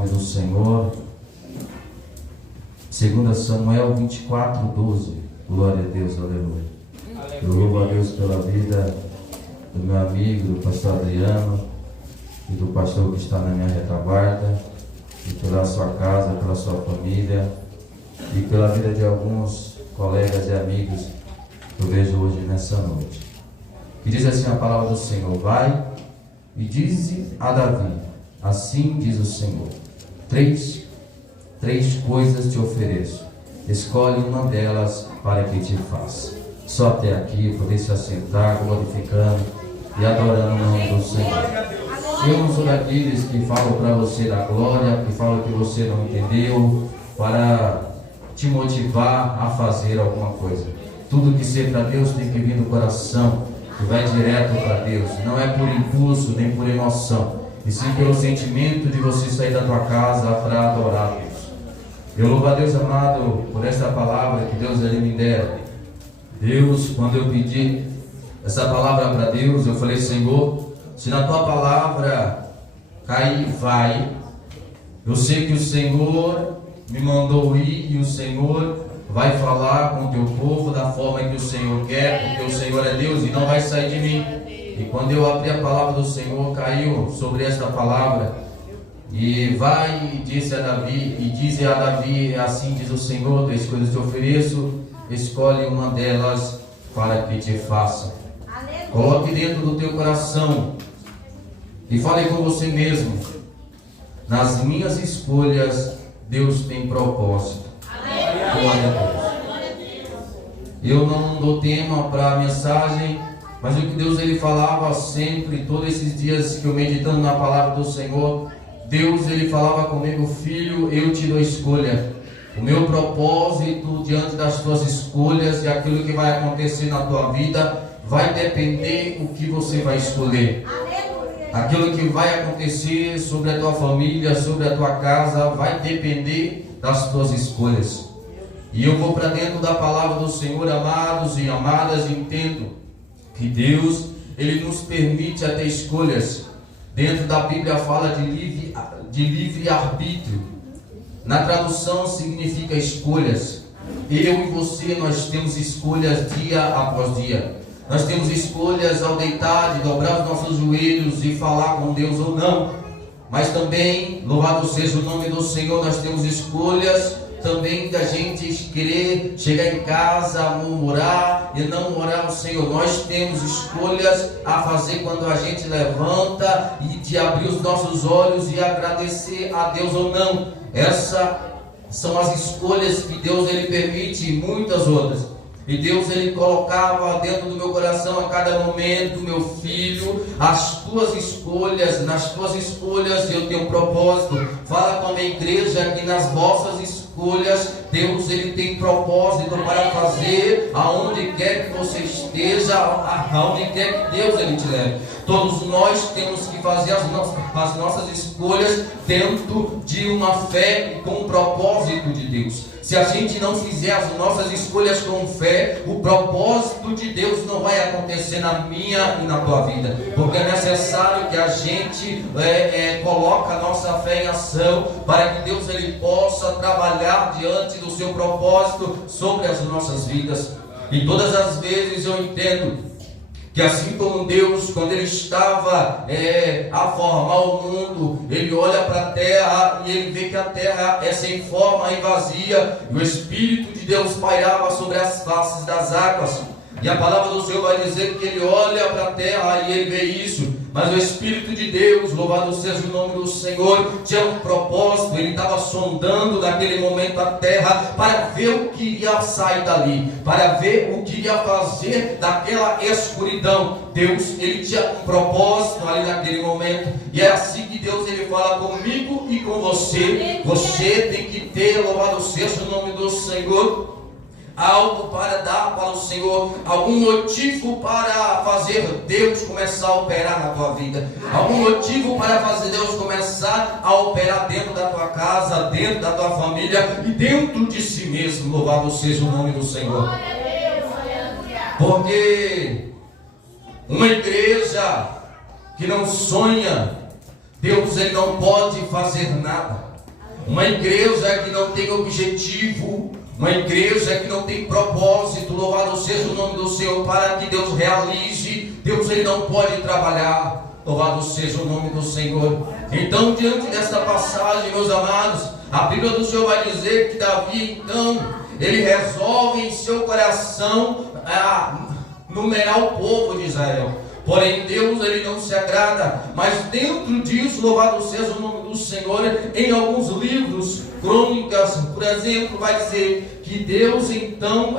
nome do Senhor. 2 Samuel 24:12. Glória a Deus, aleluia. Eu louvo a Deus pela vida do meu amigo, do pastor Adriano, e do pastor que está na minha retaguarda, e pela sua casa, pela sua família, e pela vida de alguns colegas e amigos que eu vejo hoje nessa noite. Que diz assim a palavra do Senhor: vai e dize a Davi, assim diz o Senhor, três coisas te ofereço, escolhe uma delas para que te faça. Só até aqui, poder se assentar, glorificando e adorando o nome do Senhor. Eu não sou daqueles que falam para você da glória, que falam que você não entendeu, para te motivar a fazer alguma coisa. Tudo que ser para Deus tem que vir do coração, que vai direto para Deus. Não é por impulso, nem por emoção, e sim pelo sentimento de você sair da tua casa para adorar a Deus. Eu louvo a Deus, amado, por esta palavra que Deus ali me dera. Deus, quando eu pedi essa palavra para Deus, eu falei: Senhor, se na tua palavra cair, vai. Eu sei que o Senhor me mandou ir e o Senhor vai falar com o teu povo da forma que o Senhor quer, porque o Senhor é Deus e não vai sair de mim. E quando eu abri a palavra do Senhor, caiu sobre esta palavra. E vai e disse a Davi, e diz a Davi, assim diz o Senhor, três coisas te ofereço, escolhe uma delas para que te faça. Coloque dentro do teu coração e fale com você mesmo: nas minhas escolhas Deus tem propósito. Glória a Deus. Eu não dou tema para a mensagem, mas o que Deus ele falava sempre, todos esses dias que eu meditando na palavra do Senhor, Deus ele falava comigo: filho, eu te dou escolha. O meu propósito diante das tuas escolhas e aquilo que vai acontecer na tua vida vai depender do que você vai escolher. Aquilo que vai acontecer sobre a tua família, sobre a tua casa, vai depender das tuas escolhas. E eu vou para dentro da palavra do Senhor, amados e amadas, e entendo que Deus ele nos permite até escolhas. Dentro da Bíblia fala de livre arbítrio. Na tradução significa escolhas. Eu e você, nós temos escolhas dia após dia. Nós temos escolhas ao deitar, de dobrar os nossos joelhos e falar com Deus ou não. Mas também, louvado seja o nome do Senhor, nós temos escolhas também da gente querer chegar em casa, murmurar e não orar ao Senhor. Nós temos escolhas a fazer quando a gente levanta e de abrir os nossos olhos e agradecer a Deus ou não. Essas são as escolhas que Deus ele permite, e muitas outras. E Deus ele colocava dentro do meu coração a cada momento: meu filho, as tuas escolhas, nas tuas escolhas eu tenho um propósito. Fala com a minha igreja que nas vossas escolhas Deus ele tem propósito para fazer aonde quer que você esteja, aonde quer que Deus ele te leve. Todos nós temos que fazer as nossas escolhas dentro de uma fé e com um propósito de Deus. Se a gente não fizer as nossas escolhas com fé, o propósito de Deus não vai acontecer na minha e na tua vida. Porque é necessário que a gente coloque a nossa fé em ação para que Deus ele possa trabalhar diante do seu propósito sobre as nossas vidas. E todas as vezes eu entendo que assim como Deus, quando ele estava a formar o mundo, ele olha para a terra e ele vê que a terra é sem forma e vazia, e o Espírito de Deus pairava sobre as faces das águas. E a palavra do Senhor vai dizer que ele olha para a terra e ele vê isso. Mas o Espírito de Deus, louvado seja o nome do Senhor, tinha um propósito. Ele estava sondando naquele momento a terra para ver o que iria sair dali, para ver o que iria fazer daquela escuridão. Deus, ele tinha um propósito ali naquele momento. E é assim que Deus ele fala comigo e com você. Você tem que ter, louvado seja o nome do Senhor, algo para dar para o Senhor, algum motivo para fazer Deus começar a operar na tua vida, algum motivo para fazer Deus começar a operar dentro da tua casa, dentro da tua família e dentro de si mesmo. Louvado seja o nome do Senhor. Porque uma igreja que não sonha, Deus ele não pode fazer nada. Uma igreja que não tem objetivo, uma igreja que não tem propósito, louvado seja o nome do Senhor, para que Deus realize, Deus ele não pode trabalhar. Louvado seja o nome do Senhor. Então, diante desta passagem, meus amados, a Bíblia do Senhor vai dizer que Davi, então, ele resolve em seu coração numerar o povo de Israel. Porém, Deus ele não se agrada. Mas dentro disso, louvado seja o nome do Senhor, em alguns livros, crônicas, por exemplo, vai dizer que Deus então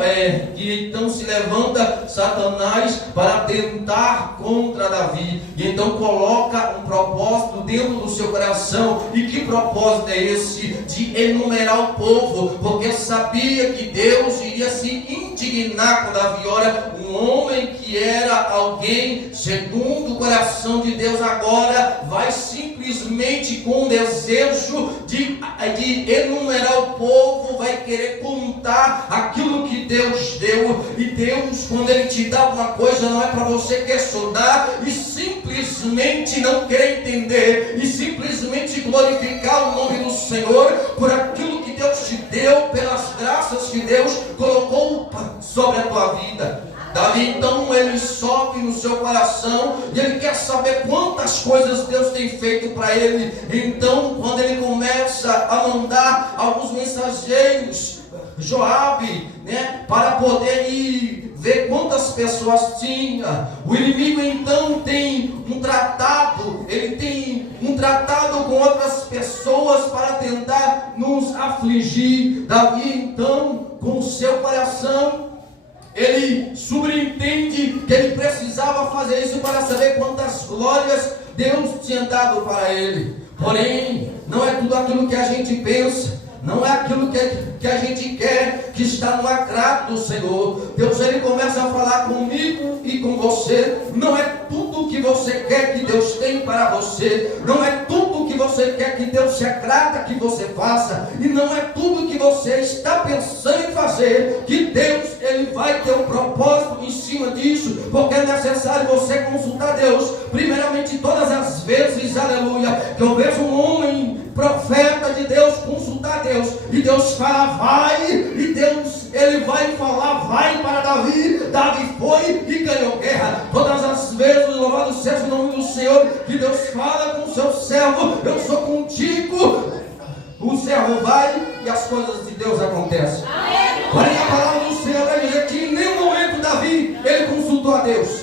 se levanta Satanás para tentar contra Davi, e então coloca um propósito dentro do seu coração. E que propósito é esse? De enumerar o povo, porque sabia que Deus iria se indignar com Davi. Ora, um homem que era alguém segundo o coração de Deus, agora vai simplesmente com o desejo de enumerar o povo, vai querer contar aquilo que Deus deu. E Deus, quando Ele te dá alguma coisa, não é para você questionar e simplesmente não querer entender, e simplesmente glorificar o nome do Senhor por aquilo que Deus te deu, pelas graças que Deus colocou sobre a tua vida. Davi então ele sobe no seu coração e ele quer saber quantas coisas Deus tem feito para ele. Então, quando ele começa a mandar alguns mensageiros, Joabe, para poder ir ver quantas pessoas tinha. O inimigo então tem um tratado, ele tem um tratado com outras pessoas para tentar nos afligir. Davi então, com o seu coração, ele subentende que ele precisava fazer isso para saber quantas glórias Deus tinha dado para ele. Porém, não é tudo aquilo que a gente pensa, não é aquilo que a gente quer que está no agrado do Senhor. Deus ele começa a falar comigo e com você. Não é tudo que você quer que Deus tem para você, não é tudo que você quer que Deus se agrada que você faça, e não é tudo que você está pensando em fazer que Deus ele vai ter um propósito em cima disso, porque é necessário você consultar Deus primeiramente todas as vezes, aleluia, que eu vejo um homem profeta de Deus consultar Deus, e Deus fala vai, e Deus ele vai falar vai para Davi. Davi foi e ganhou guerra. Todas as vezes, louvado seja o nome do Senhor, que Deus fala com o seu servo, eu sou contigo, o servo vai e as coisas de Deus acontecem. Porém a palavra do Senhor vai dizer que em nenhum momento Davi ele consultou a Deus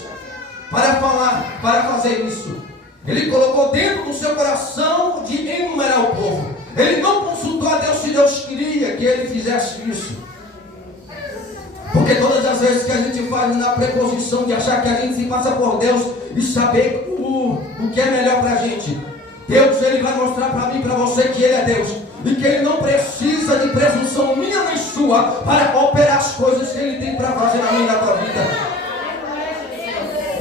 para falar, para fazer isso. Ele colocou dentro do seu coração de enumerar o povo. Ele não consultou a Deus se Deus queria que ele fizesse isso. Porque todas as vezes que a gente faz na preposição de achar que a gente se passa por Deus e saber o que é melhor para a gente, Deus ele vai mostrar para mim e para você que Ele é Deus, e que Ele não precisa de presunção minha nem sua para operar as coisas que Ele tem para fazer na minha e na tua vida.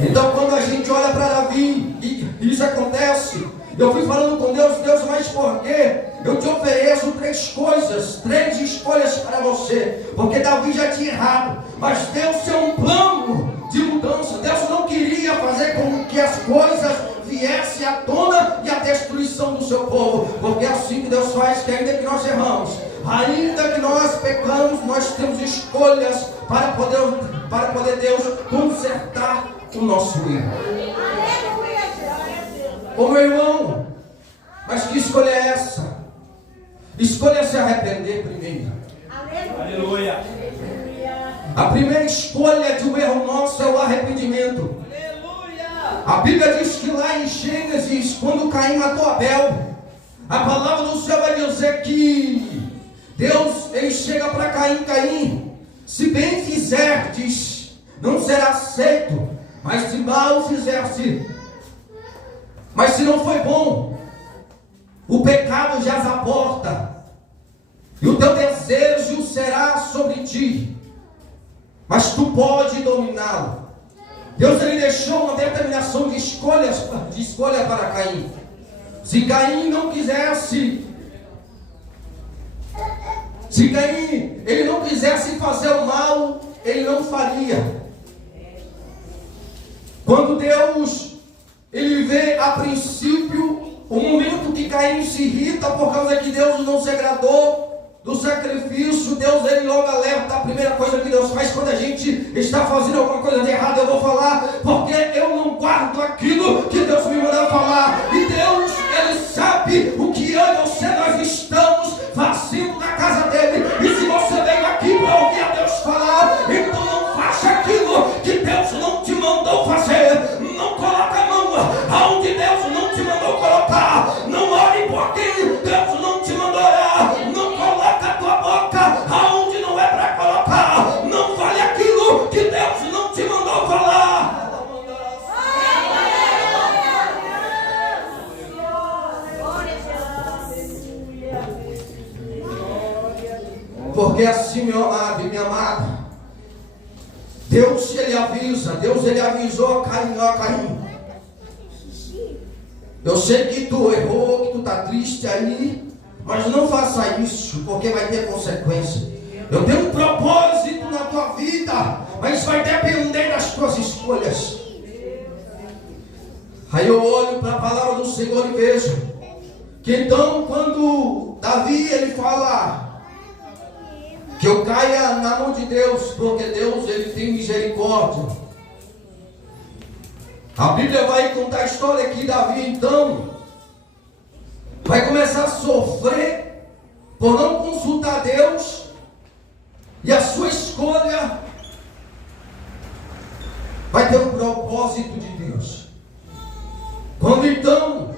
Então quando a gente olha para Davi e isso acontece, eu fui falando com Deus, mas por quê? Eu te ofereço 3 coisas, 3 escolhas para você, porque Davi já tinha errado, mas Deus tem um plano de mudança. Deus não queria fazer com que as coisas viessem à tona e a destruição do seu povo, porque é assim que Deus faz, que ainda que nós erramos, ainda que nós pecamos, nós temos escolhas para poder Deus consertar o nosso erro. Ô meu irmão, mas que escolha é essa? Escolha se arrepender primeiro. Aleluia. A primeira escolha de um erro nosso é o arrependimento. Aleluia. A Bíblia diz que lá em Gênesis, quando Caim matou Abel, a palavra do Senhor vai dizer que Deus ele chega para Caim: Caim, se bem fizerdes, não será aceito, mas se mal fizeste, mas se não foi bom, o pecado jaz à porta, e o teu desejo será sobre ti, mas tu pode dominá-lo. Deus ele deixou uma determinação de escolha para Caim. Se Caim não quisesse, se Caim ele não quisesse fazer o mal, ele não faria. Quando Deus ele vê a princípio o momento que Caim se irrita por causa que Deus não se do sacrifício, Deus ele logo alerta. A primeira coisa que Deus faz quando a gente está fazendo alguma coisa de errado, eu vou falar, porque eu não guardo aquilo que Deus me mandou falar. E Deus, ele sabe o que eu e você nós estamos fazendo na casa dele. E se você veio aqui para ouvir a Deus falar, então não faça aquilo que Deus não te mandou fazer. Não coloque a mão aonde Deus não te mandou colocar. Não ore por quem Deus não te mandou orar. Não coloque a tua boca aonde não é para colocar. Não fale aquilo que Deus não te mandou falar. Porque assim, meu amado e minha amada, Deus ele avisa, Deus ele avisou a Caim, eu sei que tu errou, que tu está triste aí, mas não faça isso, porque vai ter consequência. Eu tenho um propósito na tua vida, mas vai depender das tuas escolhas. Aí eu olho para a palavra do Senhor e vejo que então quando Davi ele fala que eu caia na mão de Deus, porque Deus ele tem misericórdia. A Bíblia vai contar a história que Davi então vai começar a sofrer por não consultar Deus, e a sua escolha vai ter um propósito de Deus. Quando então,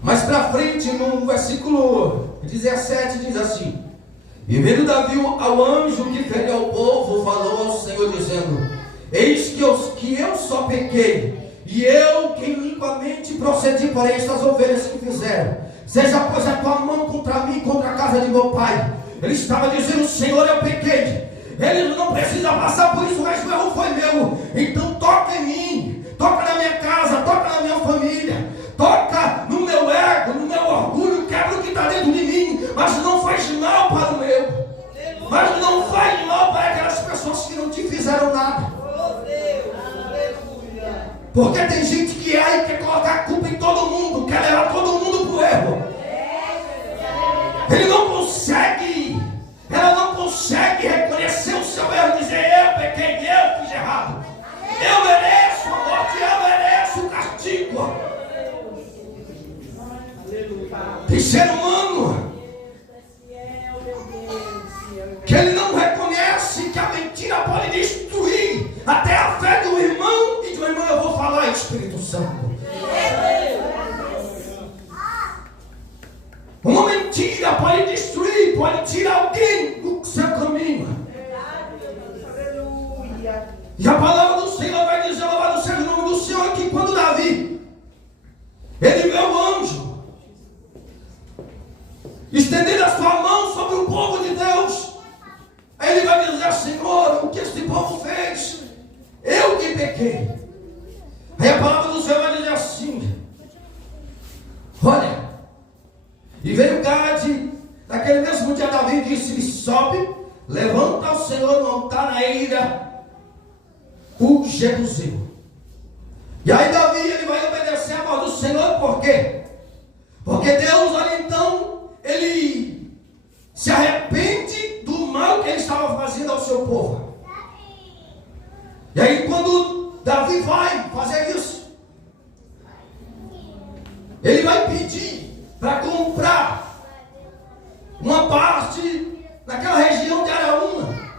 mais para frente no versículo 17 diz assim: e vendo Davi ao anjo que feriu ao povo, falou ao Senhor dizendo: eis que eu só pequei, e eu que iniquamente procedi para estas ovelhas que fizeram. Seja pois a tua mão contra mim, contra a casa de meu pai. Ele estava dizendo: Senhor, eu pequei. Ele não precisa passar por isso, mas o erro foi meu. Então toca em mim, toca na minha casa, toca na minha família, toca no meu ego, no meu orgulho, quebra o que está dentro de mim, mas não faz mal para o meu, mas não faz mal para aquelas pessoas que não te fizeram nada. Porque tem gente que aí quer colocar a culpa em todo mundo, quer levar todo mundo para o erro. Ele não consegue, ela não consegue reconhecer o seu erro e dizer: eu pequei, eu fiz errado, eu mereço a morte, eu mereço o castigo. Tem ser humano que ele não reconhece que a mentira pode destruir até a fé do irmão e de um irmão. Eu vou falar, Espírito Santo. Uma mentira pode destruir, pode tirar alguém do seu caminho. E a palavra do Senhor vai dizer: louvado seja o nome do Senhor, que quando Davi ele vê o anjo estendendo a sua mão sobre o povo de Deus, aí ele vai dizer: Senhor, o que este povo fez? Eu que pequei. Aí a palavra do Senhor vai dizer assim: olha, e veio Gade, naquele mesmo dia Davi disse: sobe, levanta ao Senhor no altar na eira o Jebuseu. E aí Davi ele vai obedecer a voz do Senhor. Por quê? Porque Deus ali então ele se arrepende do mal que ele estava fazendo ao seu povo. E aí quando Davi vai fazer isso, ele vai pedir para comprar uma parte naquela região de Araúna.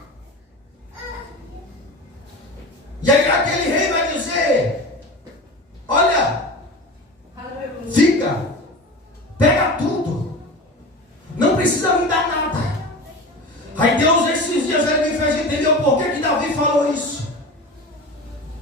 E aí aquele rei vai dizer: olha, fica, pega tudo, não precisa me dar nada. Aí Deus esses dias ele me fez entender o porquê que Davi falou isso.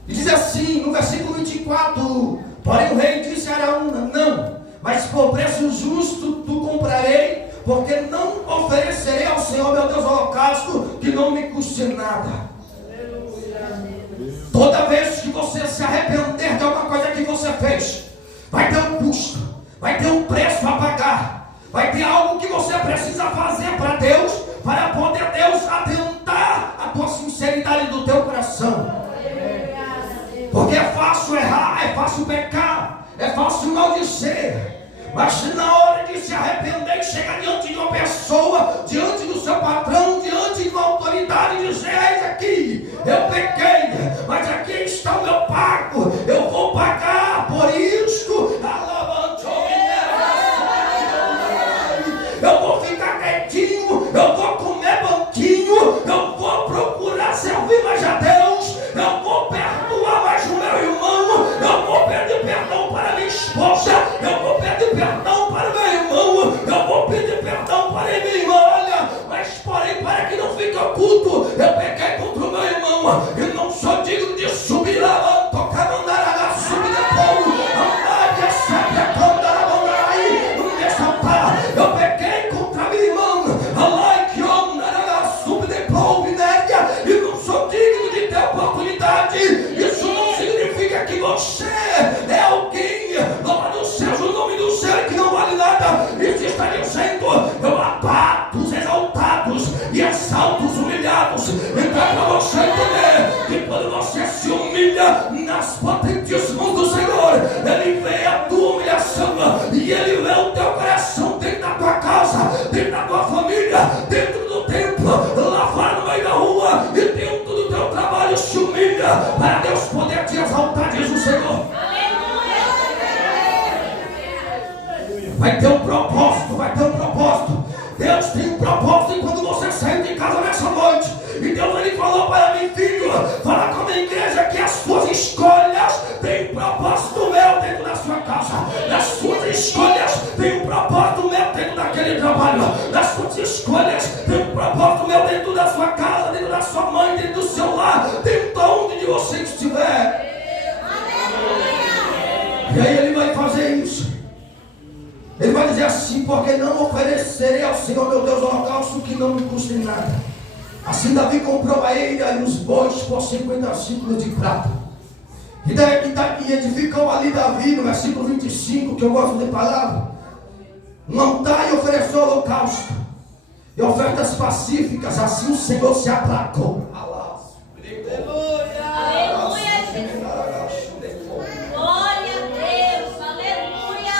E diz assim no versículo 24: porém o rei disse a Araúna: não, mas por preço justo tu comprarei, porque não oferecerei ao Senhor meu Deus holocausto que não me custe nada. Toda vez que você se arrepender de alguma coisa que você fez, vai ter um custo, vai ter um preço a pagar, vai ter algo que você precisa fazer para Deus, para poder Deus atentar a tua sinceridade do teu coração. Porque é fácil errar, é fácil pecar, é fácil maldizer, mas na hora de se arrepender e chegar diante eu vou ficar quietinho, eu vou comer banquinho, eu vou procurar servir mais a Deus, eu vou perdoar mais o meu irmão, eu vou pedir perdão para minha esposa, eu vou pedir perdão para meu irmão, eu vou pedir perdão para minha irmã. Olha, mas porém, para que não fique oculto, eu pequei contra o meu irmão, e não sou digno de subir lá, tocar, mandar a subir depois, andar de sempre condar, eu pequei contra minha irmã, e não sou digno de ter oportunidade. Isso não significa que você é alguém, louvado seja o nome do Senhor, que não vale nada. Isso está dizendo, eu abato os exaltados e exalto os humilhados. Então é para você entender que quando você se humilha nas potentes mãos do Senhor, Ele vê a tua humilhação e Ele vê o teu coração dentro da tua casa, dentro da tua família, dentro do templo, lá fora no meio da rua e dentro do teu trabalho. Se humilha para Deus poder te exaltar, diz o Senhor. Vai ter um propósito, vai ter um propósito. Deus tem um propósito. E quando você sair de casa nessa noite, e Deus ele falou para mim, filho, fala com a minha igreja que as suas escolhas têm um propósito meu dentro da sua casa. As suas escolhas têm um propósito meu dentro daquele trabalho. As suas escolhas têm um propósito meu dentro da sua casa, dentro da sua mãe, dentro do seu lar, dentro de onde você estiver. E aí ele vai fazer isso. Ele vai dizer assim, porque não oferecerei ao Senhor meu Deus holocausto que não me custe nada. Assim Davi comprou a eira e os bois por 50 ciclos de prata. E edificou ali Davi, no versículo 25, que eu gosto de palavra, um altar e ofereceu holocausto e ofertas pacíficas. Assim o Senhor se aplacou.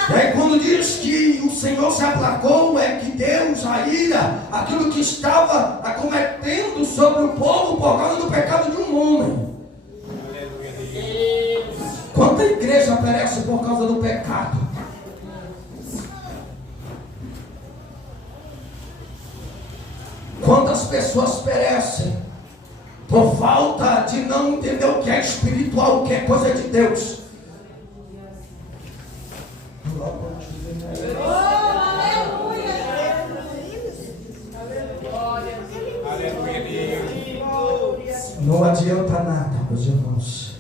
E aí quando diz que o Senhor se aplacou, é que Deus, a ira, aquilo que estava acometendo sobre o povo por causa do pecado de um homem. Quanta igreja perece por causa do pecado? Quantas pessoas perecem por falta de não entender o que é espiritual, o que é coisa de Deus? Não adianta nada, meus irmãos.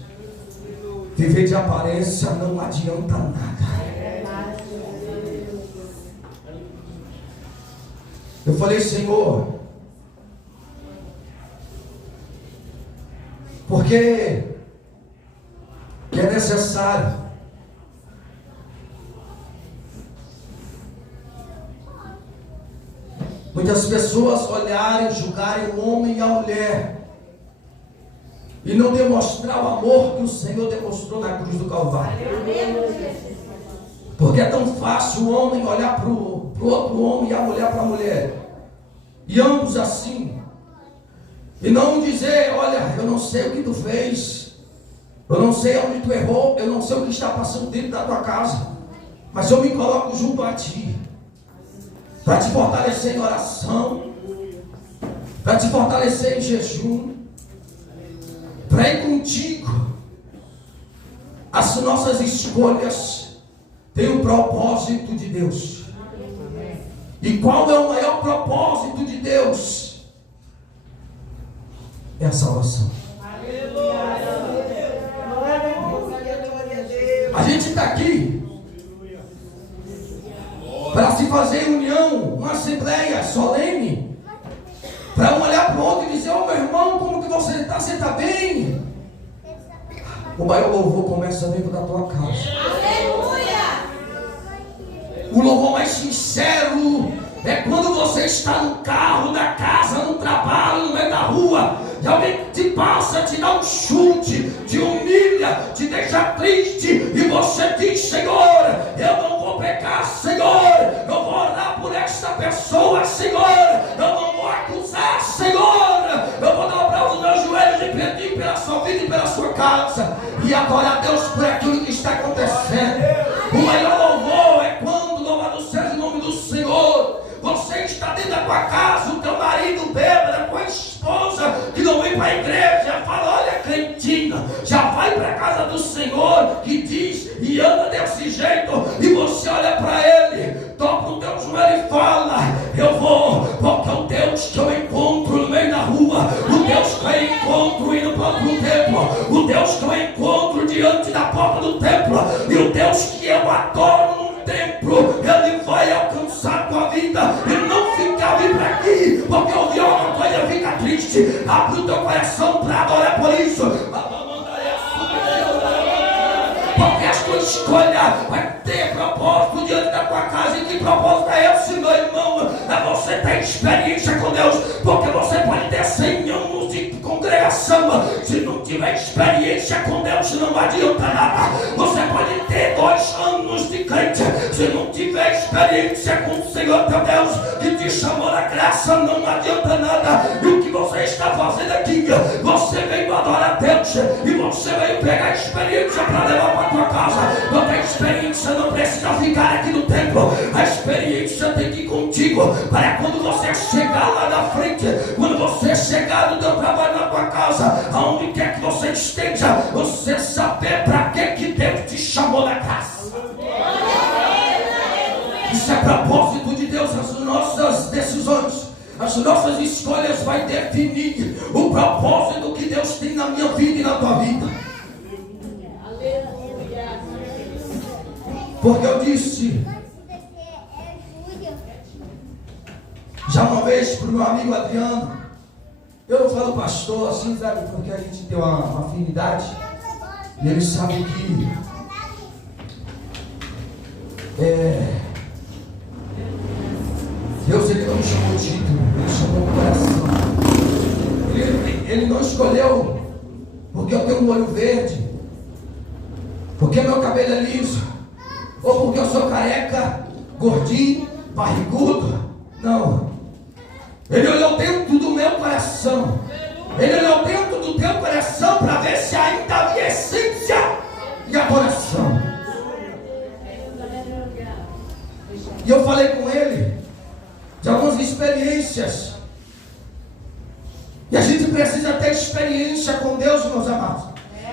Viver de aparência não adianta nada. Eu falei, Senhor, porque que é necessário muitas pessoas olharem, julgarem o homem e a mulher e não demonstrar o amor que o Senhor demonstrou na cruz do Calvário. Porque é tão fácil o homem olhar para o outro homem e a mulher para a mulher, e ambos assim, e não dizer, olha, eu não sei o que tu fez, eu não sei onde tu errou, eu não sei o que está passando dentro da tua casa, mas eu me coloco junto a ti para te fortalecer em oração, para te fortalecer em jejum, para ir contigo. As nossas escolhas têm um propósito de Deus. E qual é o maior propósito de Deus? É a salvação. A gente está aqui para se fazer união, uma assembleia solene, para um olhar para o outro e dizer, ô meu irmão, como que você está? Você está bem? O maior louvor começa dentro da tua casa. Aleluia! O louvor mais sincero é quando você está no carro, na casa, no trabalho, no meio da rua, e alguém te passa, te dá um chute, te humilha, te deixa triste, e você diz, Senhor, eu não vou pecar, Senhor, eu vou orar por esta pessoa, Senhor, eu não vou acusar, Senhor, eu vou dobrar os meus joelhos e pedir pela sua vida e pela sua casa, e adorar a Deus por aquilo que está acontecendo. O maior louvor é quando, louvado seja o nome do Senhor, você vida e não ficar vindo aqui porque ouviu alguma coisa e fica triste. Abre o teu coração para adorar por isso. Porque a tua escolha vai ter propósito diante da tua casa. E que propósito é esse, meu irmão? É você ter experiência com Deus. Porque você pode ter 100 anos de congregação, se não tiver experiência com Deus não adianta nada. Você pode ter 2 anos de crente, se não tiver experiência com o Senhor teu Deus que te chamou na graça, não adianta nada. E o que você está fazendo aqui? Você veio adorar a Deus e você veio pegar experiência para levar para a tua casa. Porque a experiência não precisa ficar aqui no templo, a experiência tem que ir contigo, para quando você chegar lá na frente, quando você chegar no teu trabalho, na tua casa, aonde quer que você esteja, você saber para que Deus te chamou na casa. Isso é propósito de Deus. As nossas decisões, as nossas escolhas vai definir o propósito que Deus tem na minha vida e na tua vida. Porque eu disse já uma vez para o meu amigo Adriano, eu não falo pastor assim, sabe, porque a gente tem uma afinidade, e ele sabe que Deus, ele não chamou título, ele chamou o coração. Ele não escolheu porque eu tenho um olho verde, porque meu cabelo é liso, ou porque eu sou careca, gordinho, barrigudo. Não. Ele olhou dentro do meu coração. Ele olhou dentro do teu coração para ver se ainda havia essência e adoração. E eu falei com ele de algumas experiências. E a gente precisa ter experiência com Deus, meus amados.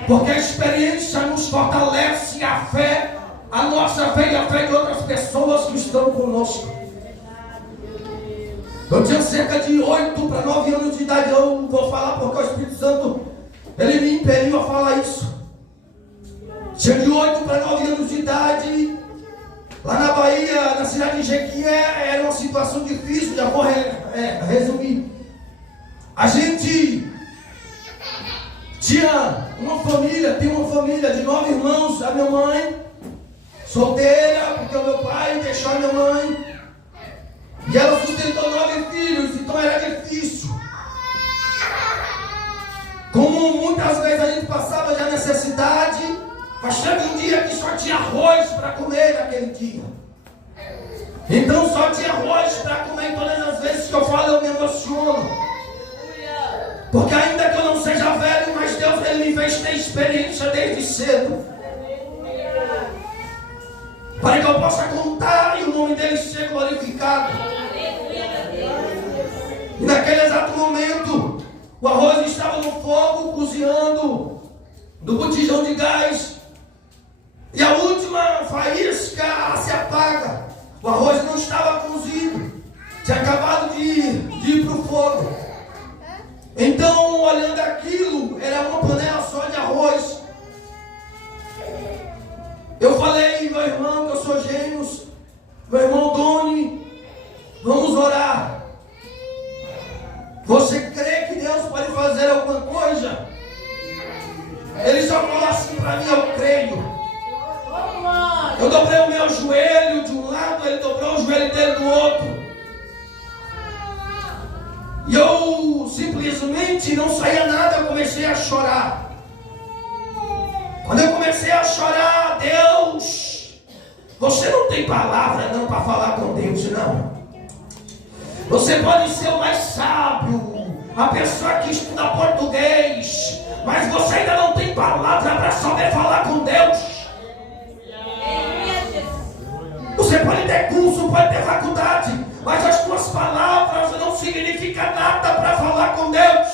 Porque a experiência nos fortalece a fé, a nossa fé e a fé de outras pessoas que estão conosco. Eu tinha cerca de 8 para 9 anos de idade. Eu vou falar porque o Espírito Santo, ele me impeliu a falar isso. Tinha de 8 para 9 anos de idade. Lá na Bahia, na cidade de Jequié, era uma situação difícil. Já vou resumir. A gente tinha uma família, tem uma família de 9 irmãos. A minha mãe, solteira, porque o meu pai deixou a minha mãe. E ela sustentou 9 filhos, então era difícil. Como muitas vezes a gente passava de necessidade, mas teve um dia que só tinha arroz para comer naquele dia. Então só tinha arroz para comer. Todas as vezes que eu falo eu me emociono. Porque ainda que eu não seja velho, mas Deus, ele me fez ter experiência desde cedo, para que eu possa contar e o nome dele ser glorificado. E naquele exato momento, o arroz estava no fogo, cozinhando, do botijão de gás. E a última faísca se apaga. O arroz não estava cozido, tinha acabado de ir para o fogo. Então, olhando aquilo, era uma panela só de arroz. Eu falei, meu irmão, que eu sou gêmeos, meu irmão Doni, vamos orar. Você crê que Deus pode fazer alguma coisa? Ele só falou assim para mim, eu creio. Eu dobrei o meu joelho de um lado, ele dobrou o joelho dele do outro. E eu simplesmente não saía nada, eu comecei a chorar. Quando eu comecei a chorar, Deus, você não tem palavra não para falar com Deus, não. Você pode ser o mais sábio, a pessoa que estuda português, mas você ainda não tem palavra para saber falar com Deus. Você pode ter curso, pode ter faculdade, mas as tuas palavras não significam nada para falar com Deus.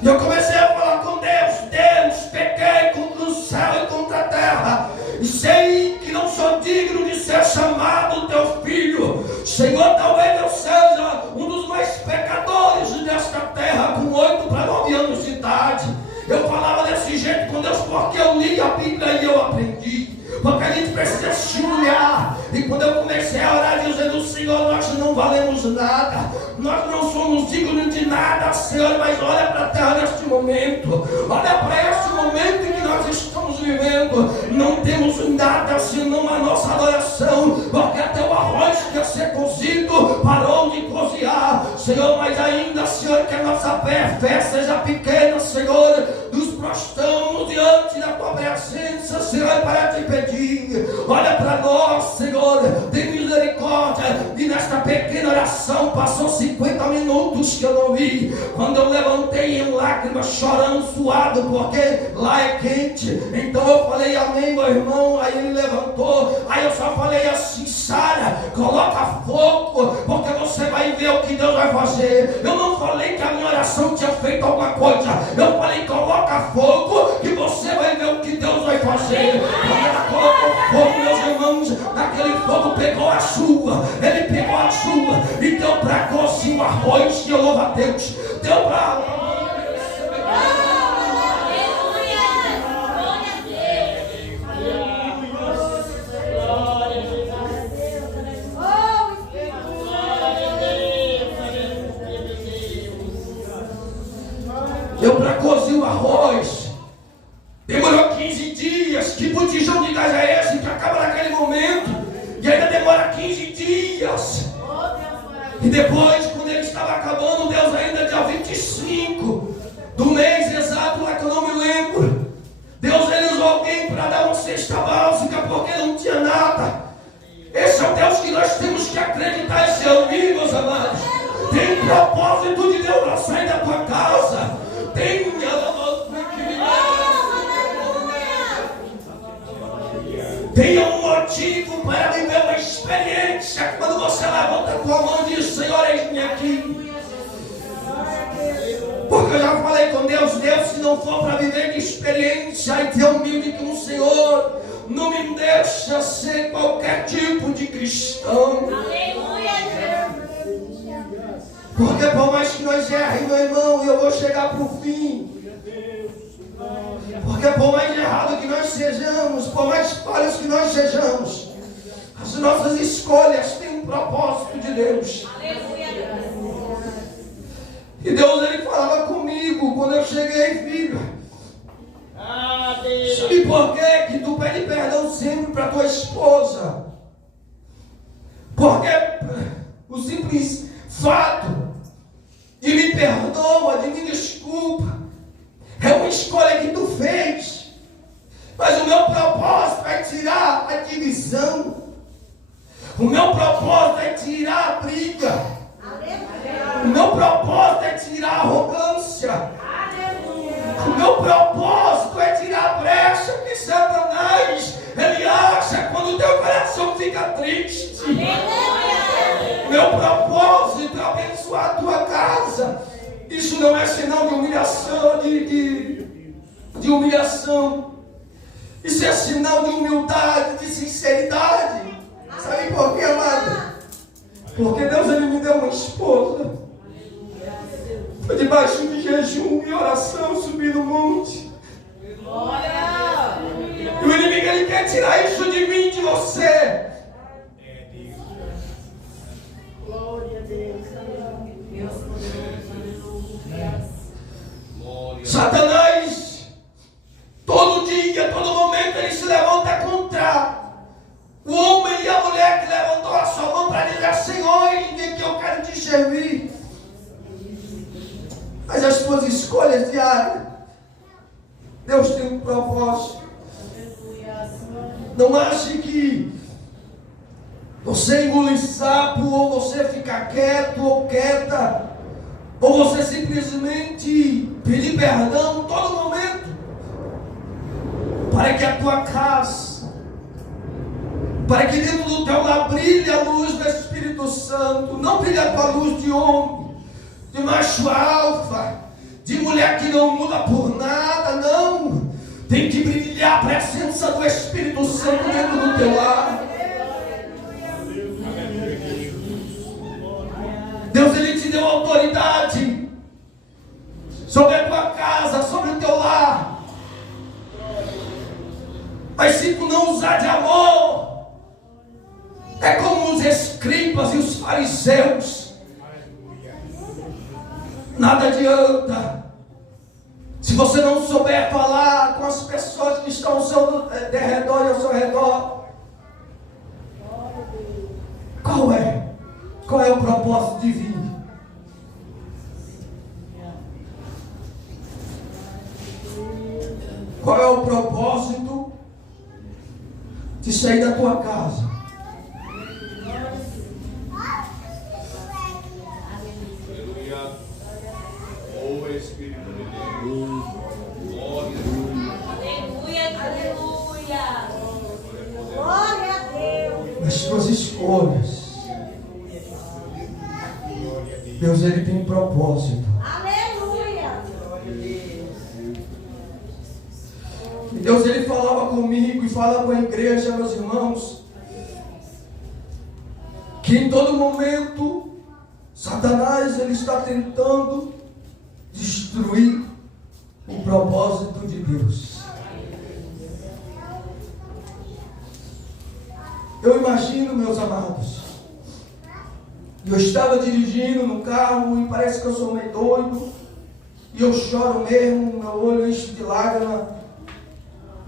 E eu comecei a falar com Deus. Deus, pequei contra o céu e contra a terra, e sei que não sou digno de ser chamado teu filho. Senhor, talvez eu seja um dos mais pecadores desta terra, com 8 para 9 anos de idade. Eu falava desse jeito com Deus porque eu li a Bíblia e eu aprendi. Porque a gente precisa se humilhar, E quando eu comecei a orar dizendo: Senhor, nós não valemos nada, nós não somos dignos de nada, Senhor, mas olha para a terra neste momento, olha para este momento em que nós estamos vivendo. Não temos nada senão a nossa adoração, porque até o arroz que ia ser cozido parou de cozinhar, Senhor. Mas ainda, Senhor, que a nossa fé seja pequena, Senhor, nos prostramos diante da tua presença, Senhor, para te pedir. Olha para nós, Senhor, tem misericórdia. E nesta pequena oração passou 50 minutos que eu não vi. Quando eu levantei em lágrimas, chorando, suado, porque lá é quente. Então eu falei: amém, meu irmão. Aí ele levantou. Aí eu só falei assim: Sara, coloca fogo, porque você vai ver o que Deus vai fazer. Eu não falei que a minha oração tinha feito alguma coisa. Eu falei: coloca fogo, que você vai ver o que Deus vai fazer. Quando ela colocou fogo, meus irmãos, naquele fogo pegou a chuva. Ele pegou a chuva e deu para cozinhar o arroz. E eu louvo a Deus. Deu para... Deu para cozinhar o arroz. Demorou 15 dias. Que botijão de gás é esse que acaba naquele momento? E ainda demora 15 dias. E depois, quando ele estava acabando, Deus ainda dia 25 do mês exato, lá que eu não me lembro, Deus ele usou alguém para dar uma cesta básica, porque não tinha nada. Esse é o Deus que nós temos que acreditar. Esse é o meus amados. Tem propósito de Deus para sair da tua casa. Tenha um motivo para viver uma experiência. Quando você levanta a tua mão e diz: Senhor, eis-me aqui. Porque eu já falei com Deus: se não for para viver de experiência e ter humilde com o Senhor, não me deixa ser qualquer tipo de cristão. Porque por mais que nós erremos, meu irmão, eu vou chegar para o fim. Porque por mais errado que nós sejamos, por mais falhos que nós sejamos, as nossas escolhas têm um propósito de Deus. E Deus ele falava comigo quando eu cheguei: filho, sabe por que tu pede perdão sempre para tua esposa? Porque o simples fato de me perdoa, de me desculpa, é uma escolha que tu fez. Mas o meu propósito é tirar a divisão. O meu propósito é tirar a briga. O meu propósito é tirar a arrogância. O meu propósito é tirar a brecha que Satanás ele acha quando o teu coração fica triste. O meu propósito é abençoar a tua casa. Isso não é sinal de humilhação, de humilhação. Isso é sinal de humildade, de sinceridade. Sabe por quê, amado? Porque Deus ele me deu uma esposa. Foi debaixo de jejum e oração, subir no monte. E o inimigo ele quer tirar isso de mim, de você. Satanás, todo dia, todo momento, ele se levanta contra o homem e a mulher que levantou a sua mão para dizer: Senhor, que eu quero te servir. Mas as tuas escolhas diárias, Deus tem um propósito. Não ache que você engole sapo, ou você fica quieto ou quieta, ou você simplesmente pedir perdão todo momento, para que a tua casa, para que dentro do teu lar brilhe a luz do Espírito Santo. Não brilhe a tua luz de homem, de macho alfa, de mulher que não muda por nada, não. Tem que brilhar a presença do Espírito Santo dentro do teu lar. Deus ele te deu autoridade sobre a tua casa, sobre o teu lar. Mas se tu não usar de amor, É como os escribas e os fariseus. Nada adianta. Se você não souber falar com as pessoas que estão ao seu derredor e ao seu redor, qual é o propósito divino? Qual é o propósito de sair da tua casa? Nas tuas escolhas, Deus, Ele tem um propósito. Aleluia. E Deus, Ele falava comigo e fala com a igreja, meus irmãos, que em todo momento Satanás, ele está tentando destruir o propósito de Deus. Eu imagino, meus amados, eu estava dirigindo no carro e parece que eu sou meio doido, e eu choro mesmo, meu olho enche de lágrima,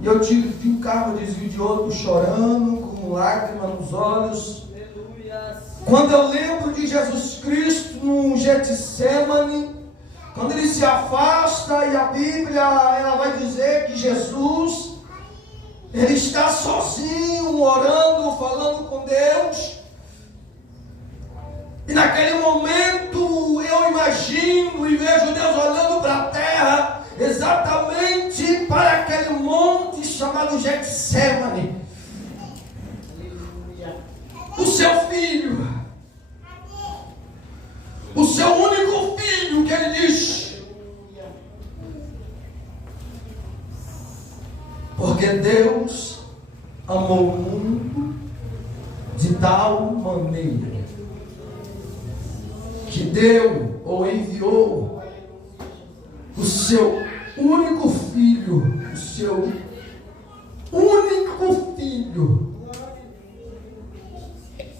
e eu tiro de um carro, desvio de outro, chorando, com lágrima nos olhos. Quando eu lembro de Jesus Cristo no Getsemane, quando ele se afasta e a Bíblia ela vai dizer que Jesus, ele está sozinho, orando, falando com Deus. E naquele momento eu imagino e vejo Deus olhando para a terra, exatamente para aquele monte chamado Getsemane. O seu filho, o seu único filho, que ele diz: porque Deus amou o mundo de tal maneira que deu ou enviou o seu único filho,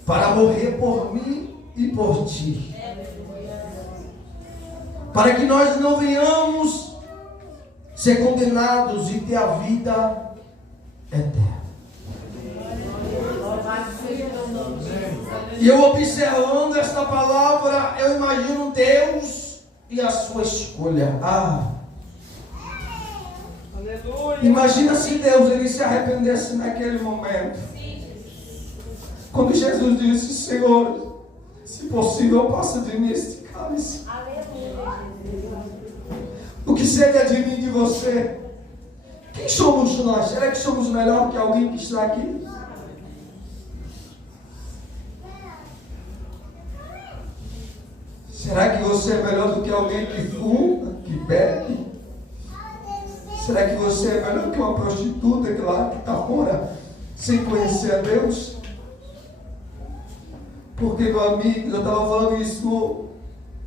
para morrer por mim e por ti, para que nós não venhamos ser condenados e ter a vida eterna. E eu observando esta palavra, eu imagino Deus e a sua escolha. Imagina se Deus ele se arrependesse naquele momento. Quando Jesus disse: Senhor, se possível, passa de mim este cálice. O que seria de mim e de você? Quem somos nós? Será que somos melhor que alguém que está aqui? Será que você é melhor do que alguém que fuma, que bebe? Será que você é melhor que uma prostituta que lá está fora sem conhecer a Deus? Porque, meu amigo, eu estava falando isso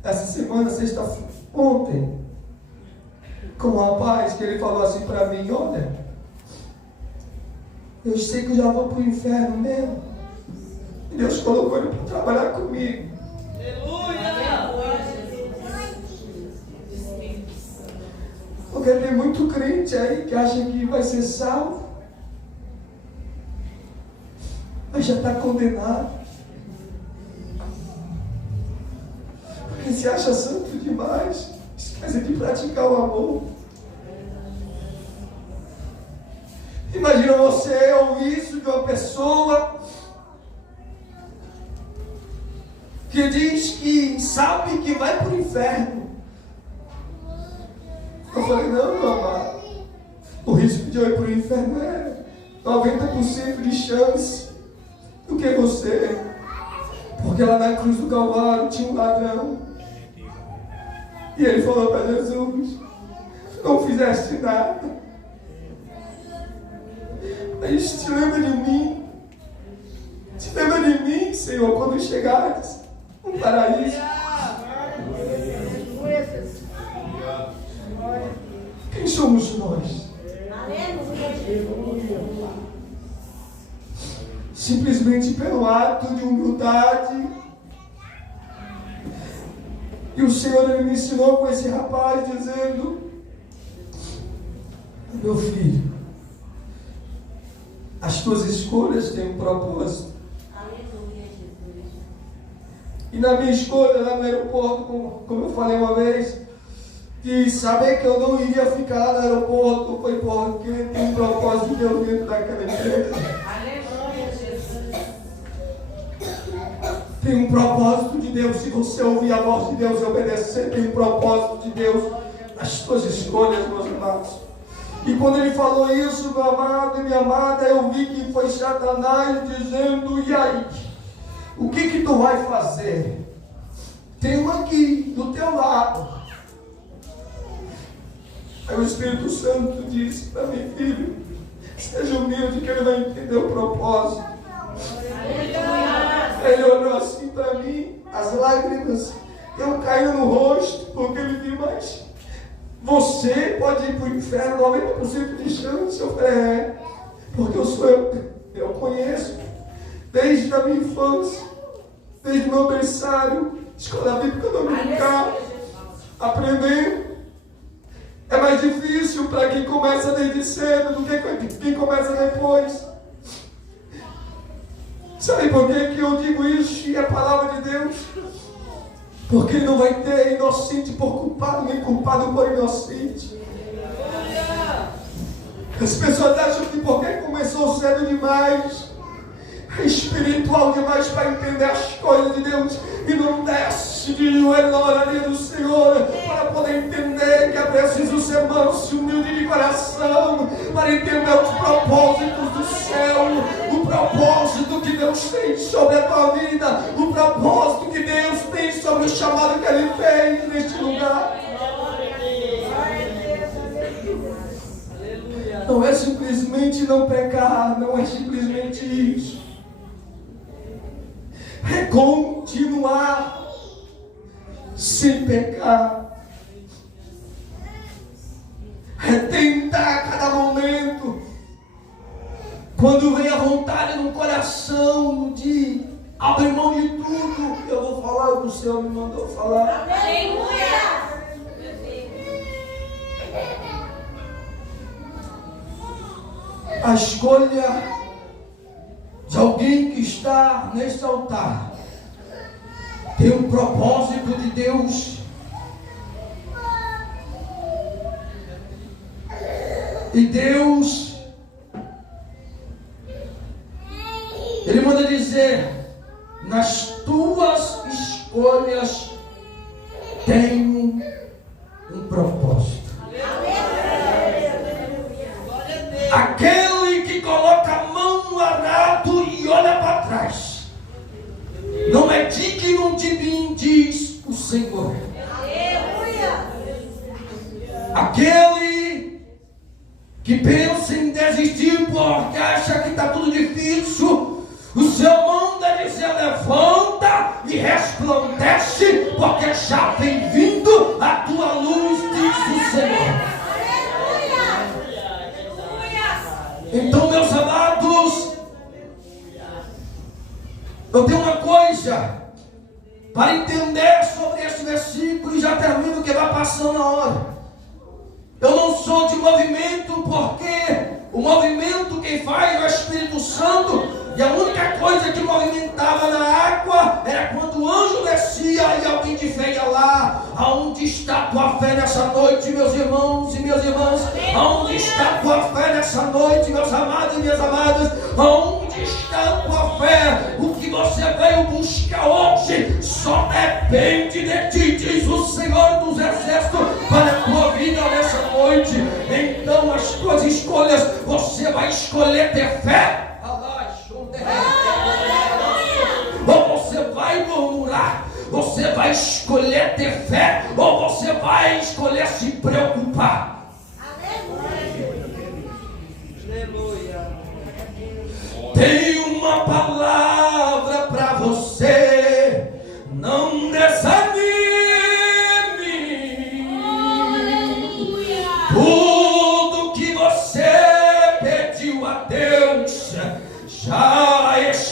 essa semana, ontem, com um rapaz que ele falou assim para mim: olha, eu sei que eu já vou para o inferno mesmo. E Deus colocou ele para trabalhar comigo. Porque tem muito crente aí que acha que vai ser salvo, mas já está condenado. Porque se acha santo demais, esquece de praticar o amor. Imagina você ouvir isso de uma pessoa que diz que sabe que vai para o inferno. Eu falei: não, meu amado, o risco de eu ir para o inferno é 90% de chance do que você. Porque lá na cruz do Calvário tinha um ladrão. E ele falou para Jesus: não fizeste nada, mas te lembra de mim. Te lembra de mim, Senhor, quando chegares no paraíso. Quem somos nós? simplesmente pelo ato de humildade. E o Senhor, Ele me ensinou com esse rapaz, dizendo: meu filho, as tuas escolhas têm um propósito. Aleluia, Jesus. E na minha escolha lá no aeroporto, como eu falei uma vez, de saber que eu não iria ficar lá no aeroporto, foi porque tem um propósito de Deus dentro daquela empresa. Aleluia, Jesus. Tem um propósito de Deus. Se você ouvir a voz de Deus e obedecer, tem um propósito de Deus nas tuas escolhas, meus amados. E quando ele falou isso, meu amado e minha amada, eu vi que foi Satanás dizendo: e aí? O que tu vai fazer? Tem um aqui do teu lado. Aí o Espírito Santo disse para mim: filho, seja humilde que ele vai entender o propósito. Ele olhou assim para mim, as lágrimas eu caí no rosto, porque ele viu: mas você pode ir para o inferno, 90% de chance. Eu falei: porque eu conheço desde a minha infância, desde o meu berçário, escola bíblica dominical, aprendendo. É mais difícil para quem começa desde cedo do que quem começa depois. Sabe por que eu digo isso? E é a palavra de Deus. Porque não vai ter inocente por culpado, nem culpado por inocente. As pessoas acham que porque começou cedo demais, é espiritual demais para entender as coisas de Deus, e não desce de joelho na oraria do Senhor para poder entender que é preciso ser manso e humilde de coração para entender os propósitos do céu, o propósito que Deus tem sobre a tua vida, o propósito que Deus tem sobre o chamado que Ele fez neste lugar. Não é simplesmente não pecar, não é simplesmente isso. É continuar sem pecar. É tentar a cada momento, quando vem a vontade no coração de abrir mão de tudo, eu vou falar o que o Senhor me mandou falar. Aleluia. A escolha de alguém que está neste altar tem um propósito de Deus. E Deus, Ele manda dizer: nas tuas escolhas tenho um propósito. Aquele que coloca a mão no arado e olha para trás não é digno de mim, diz o Senhor. Aquele que pensa em desistir porque acha que está tudo difícil, o Senhor manda dizer: levanta e resplandece, porque já vem vindo a tua luz, diz o Senhor. Então, meus amados, eu tenho uma coisa para entender sobre este versículo e já termino, que vai passando a hora. Eu não sou de movimento, porque o movimento quem faz é o Espírito Santo, e a única coisa que movimentava na água era quando o anjo descia e alguém de fé ia lá. Aonde está a tua fé nessa noite, meus irmãos e minhas irmãs? Aonde está a tua fé nessa noite, meus amados e minhas amadas? Aonde está a tua fé? O que você veio buscar hoje só depende de ti, diz o Senhor dos Exércitos, para a tua vida nessa noite. Então as tuas escolhas, você vai escolher ter fé, ou você vai murmurar? Você vai escolher ter fé, ou você vai escolher se preocupar? Tem uma palavra para você: não desanime. Tudo que você pediu a Deus já está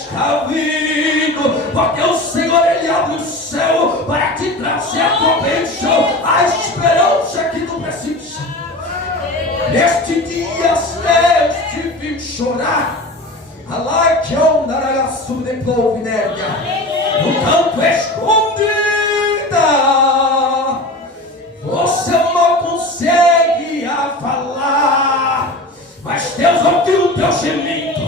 tanto escondida, você não consegue falar, mas Deus ouviu o teu gemido.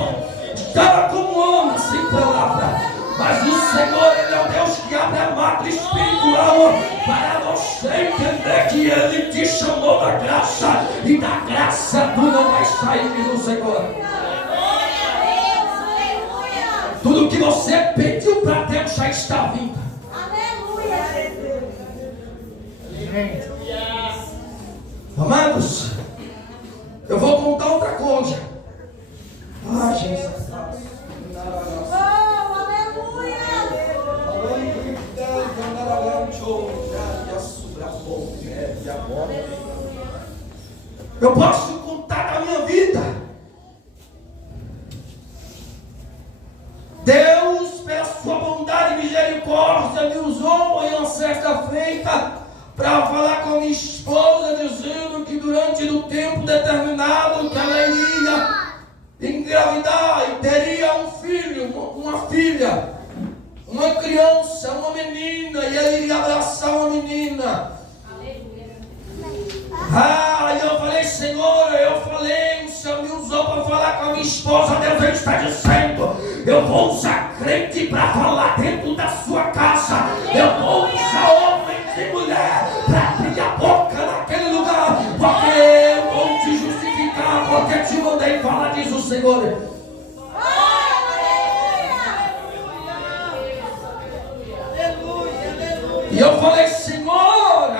Estava como homem sem palavra, mas o Senhor, Ele é o Deus que abre a máquina espiritual para você entender que Ele te chamou da graça, e da graça tu não vais sair do Senhor. Tudo que você pediu para Deus já está vindo. Amados, eu vou contar outra coisa. Ah, Jesus. Eu posso contar da minha vida. Deus, pela sua bondade e misericórdia, me usou em uma sexta-feira para falar com minha esposa, dizendo que durante um tempo determinado que ela iria engravidar e teria um filho, uma filha, uma criança, uma menina, e ela iria abraçar uma menina. E eu falei, Senhor, o Senhor me usou para falar com a minha esposa. Deus, Ele está dizendo, eu vou usar crente para falar dentro da sua casa. Eu vou usar homens e mulher para abrir a boca naquele lugar, porque eu vou te justificar, porque te mandei falar, diz o Senhor. E eu falei, Senhor,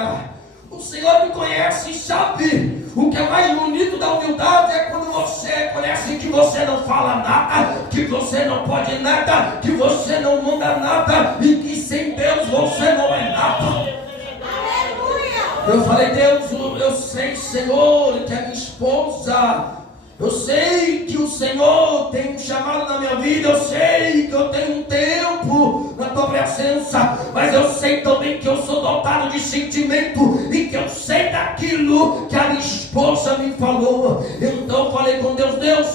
o Senhor me conhece e sabe o que é mais bonito da humildade é quando você conhece que você não fala nada, que você não pode nada, que você não manda nada e que sem Deus você não é nada. Eu falei, Deus, eu sei, Senhor, que a minha esposa, eu sei que o Senhor tem um chamado na minha vida, eu sei que eu tenho um tempo na tua presença, mas eu sei também que eu sou dotado de sentimento e que eu sei daquilo que a minha esposa me falou. Então eu falei com Deus, Deus,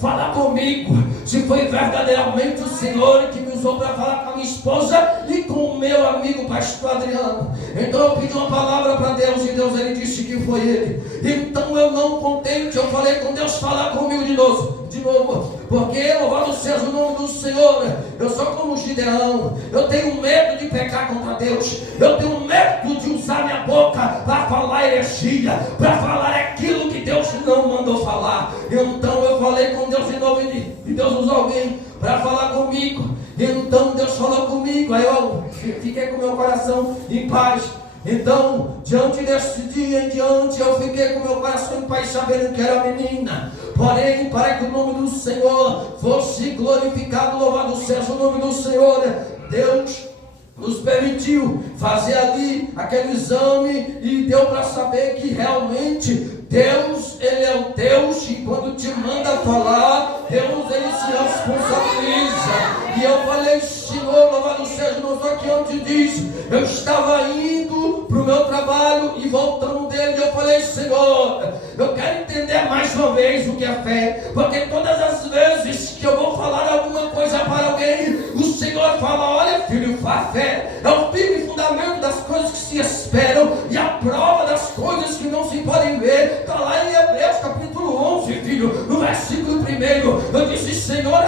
fala comigo, se foi verdadeiramente o Senhor que me usou para falar com a minha esposa e com o meu amigo pastor Adriano. Então eu pedi uma palavra para Deus e Deus, Ele disse que foi Ele. Então eu não contente, eu falei com Deus, falar comigo de novo, porque louvado seja o nome do Senhor, eu sou como Gideão, eu tenho medo de pecar contra Deus, eu tenho medo de usar minha boca para falar heresia, para falar aquilo que Deus não mandou falar. Então eu falei com Deus de novo e Deus usou alguém para falar comigo. Então Deus falou comigo, aí eu fiquei com meu coração em paz. Então, diante desse dia em diante, eu fiquei com meu coração em paz, sabendo que era menina. Porém, para que o nome do Senhor fosse glorificado, louvado seja o nome do Senhor, Deus nos permitiu fazer ali aquele exame e deu para saber que realmente Deus, Ele é o Deus que quando te manda falar, Deus, Ele se responsabiliza. E eu falei, Senhor, louvado seja o nome, só que antes disso, eu estava indo para o meu trabalho e voltando dele, eu falei, Senhor, eu quero entender mais uma vez o que é fé, porque todas as vezes que eu vou falar alguma coisa para alguém, o Senhor fala, olha filho, a fé é o firme fundamento das coisas que se esperam e a prova das coisas que não se podem ver. Está lá em Hebreus capítulo 11, filho, no versículo 1, eu disse, Senhor,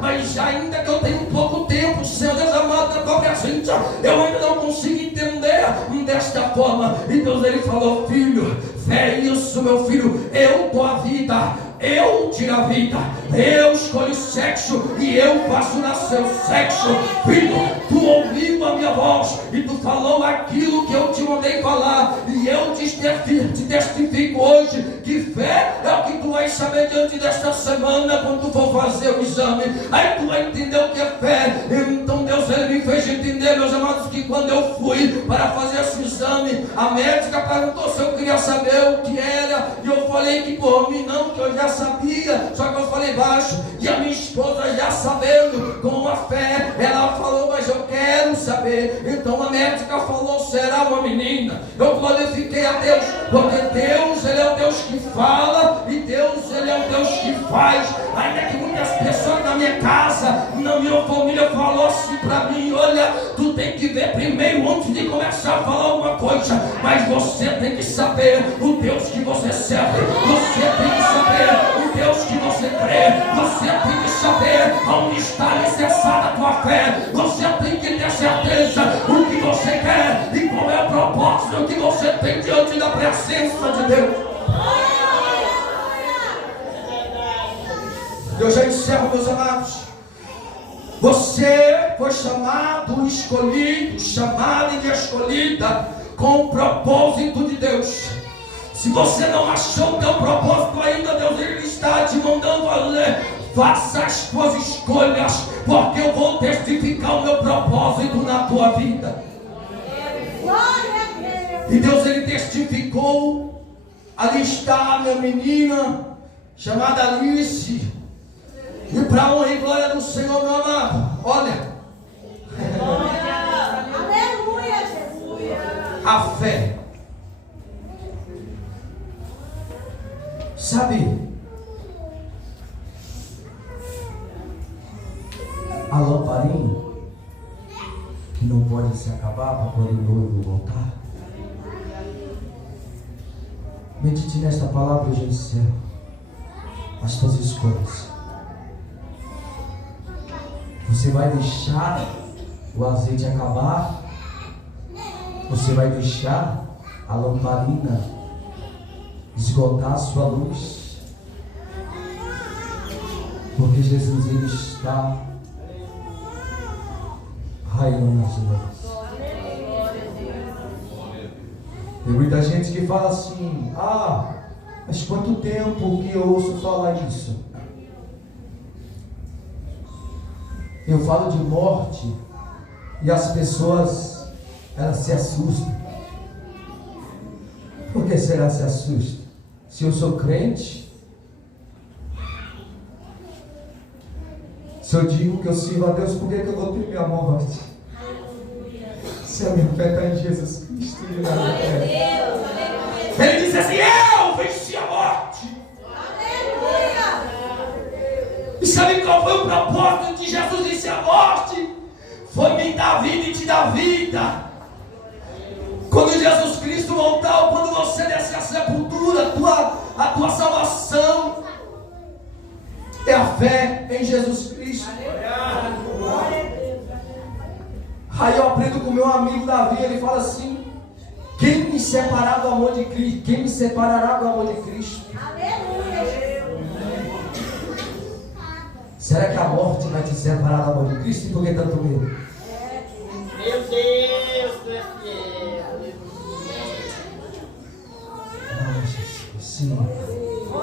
mas ainda que eu tenho pouco tempo, Senhor Deus amado, na tua presença, eu ainda não consigo entender desta forma. E Deus, Ele falou, filho, fé é isso, meu filho, eu dou a vida, eu tiro a vida, eu escolho sexo e eu faço nascer o sexo. Filho, tu ouviu a minha voz e tu falou aquilo que eu te mandei falar, e eu te testifico hoje que fé é o que tu vai saber diante desta semana quando tu for fazer o exame. Aí tu vai entender o que é fé. Então Deus, Ele me fez entender, meus amados, que quando eu fui para fazer esse exame, a médica perguntou se eu queria saber o que era, e eu falei que por mim não, que eu já sabia, só que eu falei baixo, e a minha esposa já sabendo, com a fé, ela falou, mas eu quero saber. Então a médica falou, será uma menina. Eu glorifiquei a Deus, porque Deus, Ele é o Deus que fala, e Deus, Ele é o Deus que faz. Ainda que muitas pessoas na minha casa, na minha família, falou assim para mim: olha, tu tem que ver primeiro antes de começar a falar alguma coisa. Mas você tem que saber o Deus que você serve. Você tem que saber o Deus que você crê. Você tem que saber onde está alicerçada a tua fé. Você tem que ter certeza o que você quer e qual é o propósito que você tem diante da presença de Deus. Eu já encerro, meus amados. Você foi chamado, escolhido, chamada e escolhida com o propósito de Deus. Se você não achou o teu propósito ainda, Deus ele está te mandando a ler. Faça as tuas escolhas, porque eu vou testificar o meu propósito na tua vida. E Deus ele testificou. Ali está a minha menina chamada Alice. E para honra e glória do Senhor, meu amado, olha, Aleluia, Jesus. a fé, sabe, a lamparina que não pode se acabar para poder o noivo voltar. Medite nesta palavra, eu já encerro as tuas escolhas. Você vai deixar o azeite acabar? Você vai deixar a lamparina esgotar a sua luz? Porque Jesus ele está raiando as luzes. Tem muita gente que fala assim: ah, mas quanto tempo que eu ouço falar isso? Eu falo de morte e as pessoas, elas se assustam. Por que será que se assustam? Se eu sou crente, se eu digo que eu sirvo a Deus, por que eu vou ter minha morte? Se a minha fé está em Jesus Cristo. Ele diz assim: eu venci a morte. E sabe qual foi o propósito de Jesus vencer a morte? Foi me dar vida e te dar vida. Quando Jesus Cristo voltar, ou quando você descer a sepultura, a tua salvação é a fé em Jesus Cristo. Aí eu aprendo com meu amigo Davi, ele fala assim: quem me separar do amor de Cristo? Quem me separará do amor de Cristo? Aleluia. Será que a morte vai te separar do amor de Cristo? E por que tanto medo? Meu Deus, tu és fiel. Ah, Jesus, sim. Oh,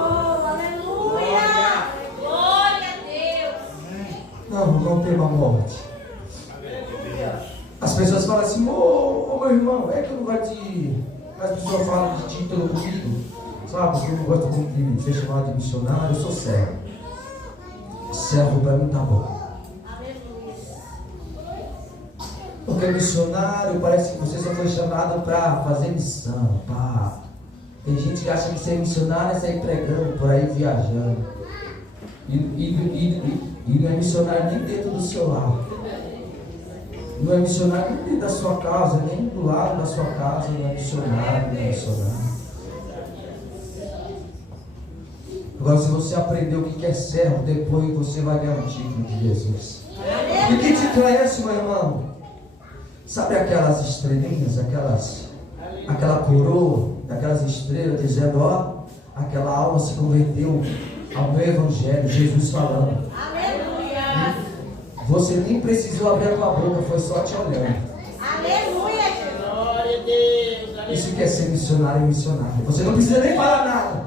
aleluia. Glória a Deus. Não tema a morte. As pessoas falam assim: ô meu irmão, é que eu não gosto de. As pessoas falam de título comigo, sabe? Porque eu não gosto muito de ser chamado de missionário, eu sou servo. Servo para mim tá bom. Porque missionário parece que você só foi chamado para fazer missão. Pá. Tem gente que acha que ser missionário é sair pregando por aí, viajando. E não é missionário nem dentro do seu lar. Não é missionário nem dentro da sua casa, nem do lado da sua casa. Não é missionário, não é missionário. Agora, se você aprender o que é servo, depois você vai ganhar o título de Jesus. E que título é esse, meu irmão? Sabe aquelas estrelinhas, aquela coroa, aquelas estrelas dizendo: ó, aquela alma se converteu ao meu evangelho, Jesus falando. Aleluia. Você nem precisou abrir a tua boca, foi só te olhando. Aleluia. Glória a Deus. Aleluia. Isso que é ser missionário e missionário. Você não precisa nem falar nada.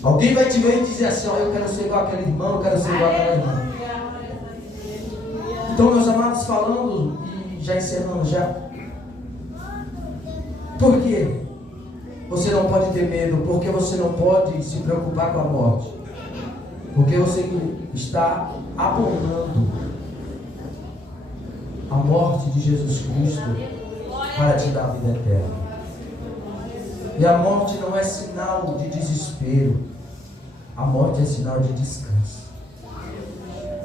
Alguém vai te ver e dizer assim: ó, eu quero ser igual aquele irmão, eu quero ser igual aquela irmã. Então, meus amados, falando e já encerrando já. Por quê? Você não pode ter medo, porque você não pode se preocupar com a morte. Porque você está abonando a morte de Jesus Cristo para te dar a vida eterna. E a morte não é sinal de desespero. A morte é sinal de descanso.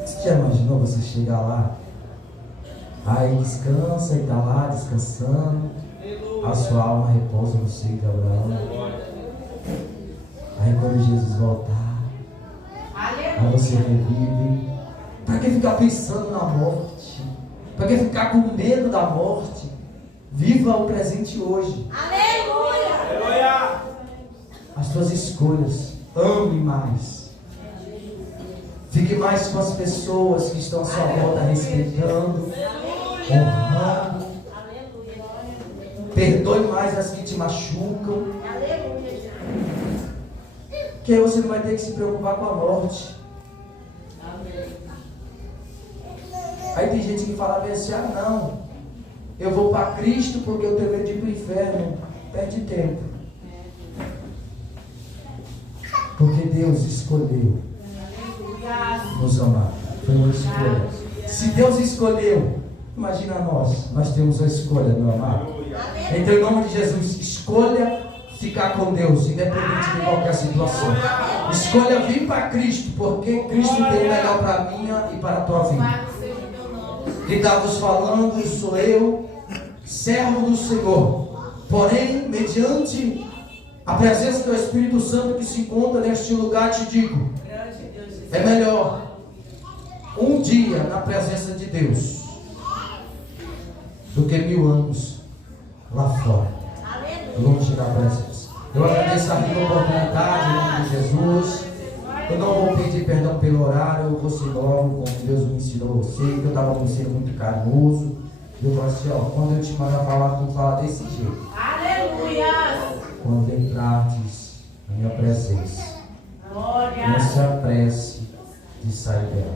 Você já imaginou você chegar lá? Aí descansa e está lá descansando. A sua alma repousa no seio de Abraão. Aí quando Jesus voltar, aí você revive. Para que ficar pensando na morte? Para que ficar com medo da morte? Viva o presente hoje. Aleluia! As suas escolhas. Ame mais. Fique mais com as pessoas que estão à sua volta, respeitando, honrando. Perdoe mais as que te machucam. Que aí você não vai ter que se preocupar com a morte. Aí tem gente que fala bem assim: ah não, eu vou para Cristo porque eu tenho medo de ir para o inferno. Perde tempo. Porque Deus escolheu nos amar. Foi uma escolha. Se Deus escolheu, imagina nós temos a escolha, meu amado. Então, em nome de Jesus, escolha ficar com Deus, independente de qualquer situação. Escolha vir para Cristo, porque Cristo tem o melhor para a minha e para a tua vida. Quem está vos falando sou eu, servo do Senhor. Porém, mediante a presença do Espírito Santo que se encontra neste lugar, te digo: é melhor um dia na presença de Deus do que 1000 anos lá fora, longe da presença. Eu agradeço a minha oportunidade em nome de Jesus. Eu não vou pedir perdão pelo horário, eu vou ser logo, como Deus me ensinou você, que eu estava com você muito carinhoso. Eu falei assim: ó, quando eu te mandar falar, tu fala desse jeito. Aleluia! Quando entrardes na minha presença, não se apresse de sair dela.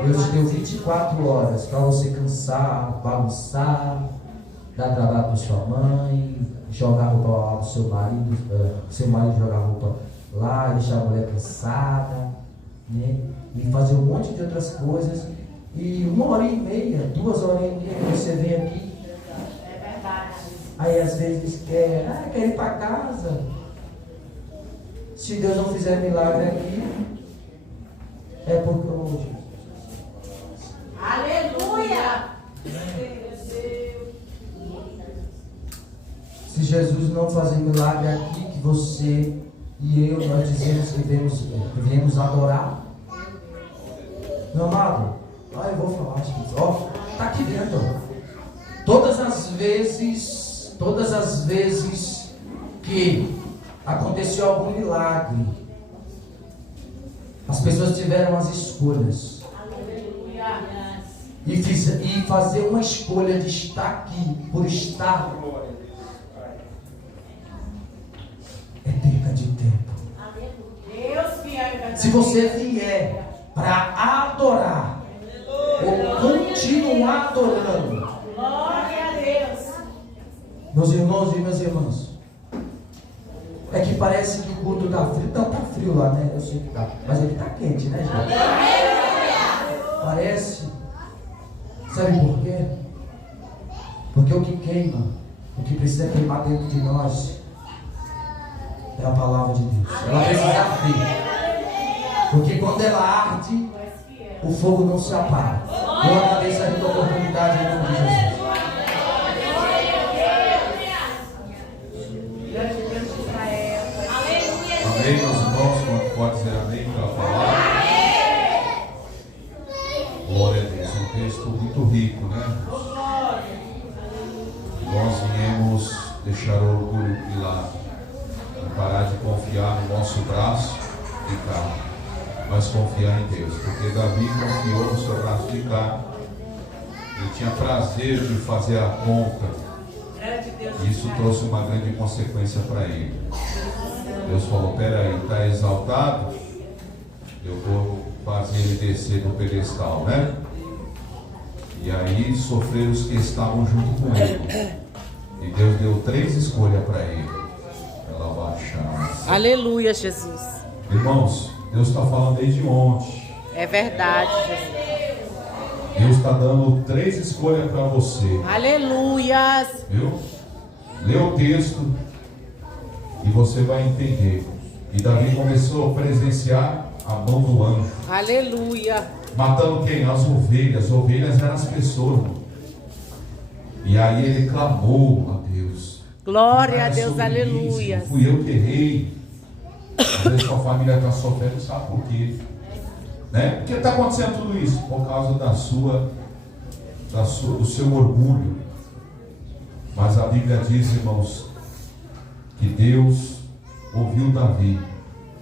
Eu te deu 24 horas para você cansar, bagunçar, dar trabalho para sua mãe, jogar roupa lá do seu marido jogar roupa lá, deixar a mulher cansada, né? E fazer um monte de outras coisas. E 1h30, 2h30 que você vem aqui. Aí às vezes quer ir para casa. Se Deus não fizer milagre aqui, é porque eu... Aleluia! Se Jesus não fazer milagre aqui, que você e eu, nós dizemos que viemos adorar. Meu amado, eu vou falar, está aqui dentro. Todas as vezes que aconteceu algum milagre, as pessoas tiveram as escolhas. E fazer uma escolha de estar aqui, por estar, é perca de tempo. Se você vier para adorar, ou continuar adorando, Glória a Deus! meus irmãos e minhas irmãs, é que parece que o culto está frio. Então está frio lá, né? Eu sei que está, mas ele está quente, né, gente? Parece. Sabe por quê? Porque o que queima, o que precisa queimar dentro de nós, é a palavra de Deus. Ela precisa arder. Porque quando ela arde, o fogo não se apaga. Eu agradeço a minha oportunidade em nome de Jesus. Amém, meus irmãos, quando pode dizer amém para falar. Glória a Deus, um texto muito rico, né? Nós viemos deixar o orgulho de lado, parar de confiar no nosso braço de carne, mas confiar em Deus, porque Davi confiou no seu braço de carne. Ele tinha prazer de fazer a conta, e isso trouxe uma grande consequência para ele. Deus falou: peraí, está exaltado? Eu vou fazer ele descer do pedestal, né? E aí sofreram os que estavam junto com ele. E Deus deu 3 escolhas para ele. Ela baixar. Aleluia, Jesus. Irmãos, Deus está falando desde ontem. É verdade, Jesus. Deus está dando 3 escolhas para você. Aleluias. Viu? Lê o texto e você vai entender E Davi começou a presenciar a mão do anjo. Aleluia. Matando quem? As ovelhas. As ovelhas eram as pessoas, irmão. E aí ele clamou a Deus. Glória a Deus, aleluia. Isso, fui eu que errei. Às vezes sua família está sofrendo, sabe por quê? Né? Por que está acontecendo tudo isso? Por causa do seu orgulho. Mas a Bíblia diz, irmãos, que Deus ouviu Davi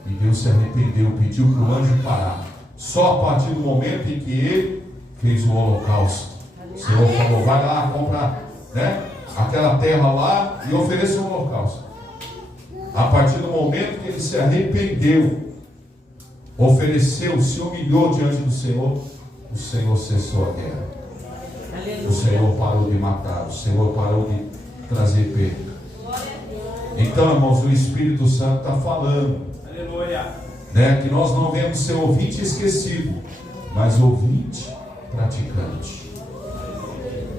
e Deus se arrependeu, pediu para o anjo parar. Só a partir do momento em que ele fez o holocausto. O Senhor falou, vai lá, compra, né, aquela terra lá e ofereça o holocausto. A partir do momento que ele se arrependeu, ofereceu, se humilhou diante do Senhor, o Senhor cessou a guerra. O Senhor parou de matar, o Senhor parou de trazer perda. Então, irmãos, o Espírito Santo está falando, né, que nós não devemos ser ouvinte esquecido, mas ouvinte praticante.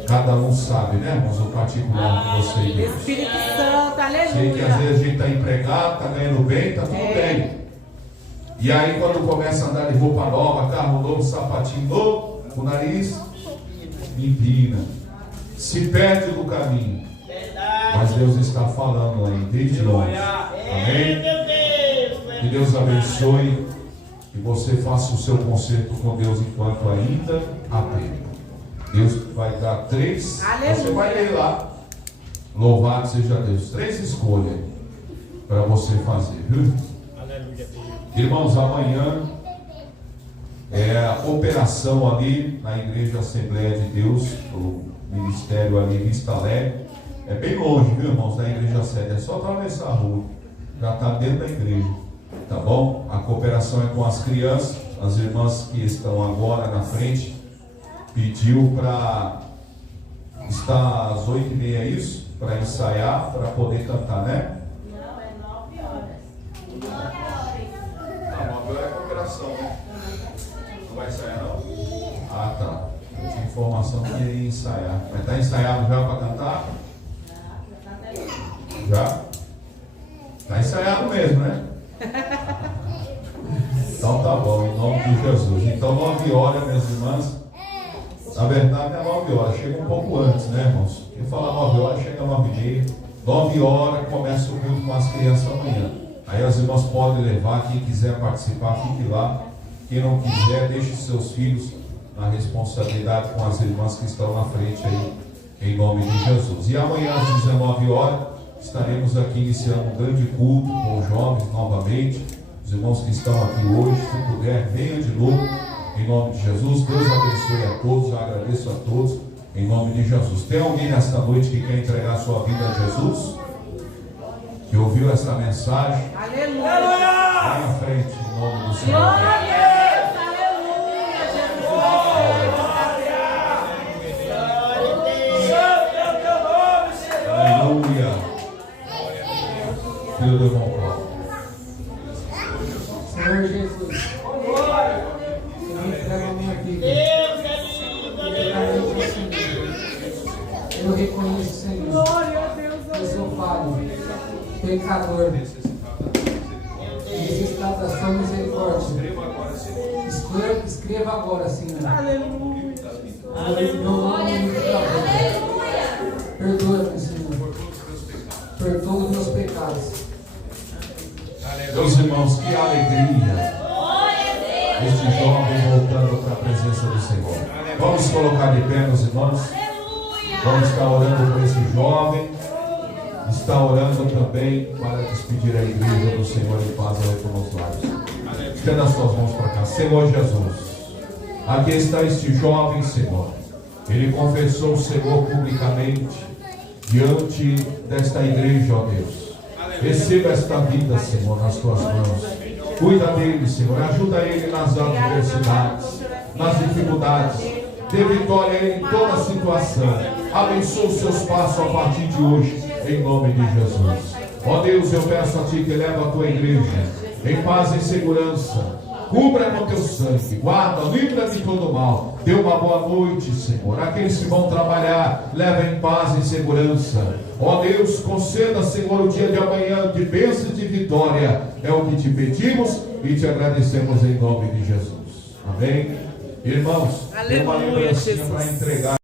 Cada um sabe, né, irmãos, o particular de você e Deus. Espírito Santo, aleluia. Sei que às vezes a gente está empregado, está ganhando bem, está tudo bem. E aí quando começa a andar de roupa nova, carro novo, sapatinho novo, o nariz empina, se perde do caminho. Mas Deus está falando aí, desde longe. Amém? Que Deus abençoe, que você faça o seu concerto com Deus enquanto ainda há tempo. Deus vai dar 3, você vai ler lá, louvado seja Deus, 3 escolhas para você fazer, viu? Irmãos, amanhã é a operação ali na Igreja Assembleia de Deus, o ministério ali Vista Alegre. É bem longe, viu, irmãos, da igreja sede, é só atravessar a rua, já está dentro da igreja, tá bom? A cooperação é com as crianças, as irmãs que estão agora na frente, pediu para estar às 8h30, é isso? Para ensaiar, para poder cantar, né? Não, é 9 horas. 9 horas. Ah, 9 horas é cooperação, né? Não vai ensaiar não? Ah, tá. Eu tinha informação que ia ensaiar. Mas está ensaiado já para cantar? Já? Está ensaiado mesmo, né? Então tá bom, em nome de Jesus. Então 9 horas, minhas irmãs. Na verdade é 9 horas, chega um pouco antes, né, irmãos? Quem fala 9 horas, chega 9h30. 9 horas começa o culto com as crianças amanhã. Aí as irmãs podem levar, quem quiser participar, fique lá. Quem não quiser, deixe seus filhos na responsabilidade com as irmãs que estão na frente aí, em nome de Jesus. E amanhã às 19 horas, estaremos aqui iniciando um grande culto com os jovens novamente. Os irmãos que estão aqui hoje, se puder, venham de novo, em nome de Jesus. Deus abençoe a todos, eu agradeço a todos, em nome de Jesus. Tem alguém nesta noite que quer entregar a sua vida a Jesus? Que ouviu essa mensagem? Aleluia. Vem à frente, em nome do Senhor. Glória a Deus, aleluia, Jesus. Aleluia. Filho do irmão Paulo. Senhor Jesus, eu entrego a minha vida. Eu reconheço, Senhor, que eu sou falho, pecador, necessitado da sua misericórdia. Escreva agora, Senhor. Aleluia. Perdoa-me, Senhor. Perdoa os meus pecados. Meus irmãos, que alegria este jovem voltando para a presença do Senhor. Vamos colocar de pé, meus irmãos. Vamos estar orando por esse jovem. Está orando também para despedir a igreja do Senhor em paz aí com os lábios. Estenda as suas mãos para cá. Senhor Jesus, aqui está este jovem, Senhor. Ele confessou o Senhor publicamente diante desta igreja, ó Deus. Receba esta vida, Senhor, nas tuas mãos. Cuida dele, Senhor. Ajuda ele nas adversidades, nas dificuldades. Dê vitória a ele em toda a situação. Abençoa os seus passos a partir de hoje, em nome de Jesus. Ó Deus, eu peço a Ti que leva a Tua igreja em paz e segurança. Cubra com teu sangue, guarda, livra de todo mal. Dê uma boa noite, Senhor. Aqueles que vão trabalhar, levem paz e segurança. Ó Deus, conceda, Senhor, o dia de amanhã de bênção e de vitória. É o que te pedimos e te agradecemos em nome de Jesus. Amém? Irmãos, tem uma Aleluia, lembrancinha Jesus. para entregar.